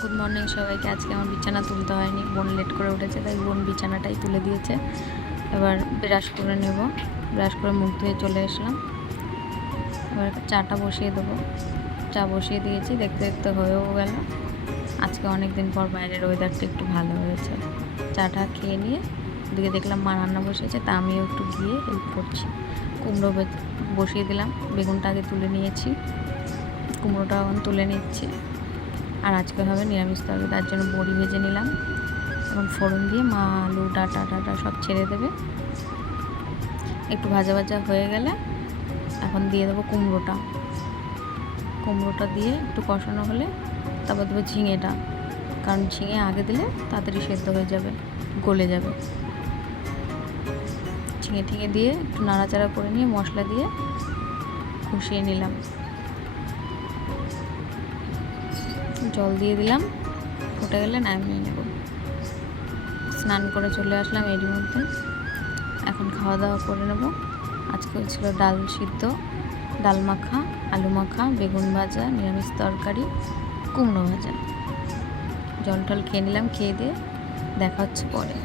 Good morning সবাইকে। আজকে আমার বিছানা তুলতে হয়নি, বোন লেট করে উঠেছে তাই বোন বিছানাটাই তুলে দিয়েছে। এবার ব্রাশ করে নেব, ব্রাশ করে মুখ ধুয়ে চলে আসলাম। এবার চাটা বসিয়ে দেবো, চা বসিয়ে দিয়েছি, দেখতে দেখতে হয়েও গেল। আজকে অনেক দিন পর বাইরের ওয়েদারটা একটু ভালো হয়েছে। চাটা খেয়ে নিয়ে ওদিকে দেখলাম মা রান্না বসিয়েছে, তা আমিও একটু গিয়ে হেল্প করছি। কুমড়ো বসিয়ে দিলাম, বেগুনটা আগে তুলে নিয়েছি, কুমড়োটা এখন তুলে নিচ্ছি। আর আজকে হবে নিরামিষ তরকারি, তার জন্য বড়ি ভেজে নিলাম। এখন ফোড়ন দিয়ে মা আলু ডাটা টাটা সব ছেড়ে দেবে। একটু ভাজা ভাজা হয়ে গেলে এখন দিয়ে দেবো কুমড়োটা দিয়ে একটু কষানো হলে তারপর দেবো ঝিঙেটা, কারণ ঝিঙে আগে দিলে তাড়াতাড়ি সেদ্ধ হয়ে যাবে, গলে যাবে। ঝিঙে দিয়ে একটু নাড়াচাড়া করে নিয়ে মশলা দিয়ে কষিয়ে নিলাম। জল দিয়ে দিলাম, ফুটে গেলে নামিয়ে নেব। স্নান করে চলে আসলাম এরই মধ্যে। এখন খাওয়া দাওয়া করে নেব। আজকে হয়েছিল ডাল সিদ্ধ, ডাল মাখা, আলু মাখা, বেগুন ভাজা, নিরামিষ তরকারি, কুমড়ো ভাজা। জল টল খেয়ে নিলাম, খেয়ে দিয়ে দেখা হচ্ছে পরে।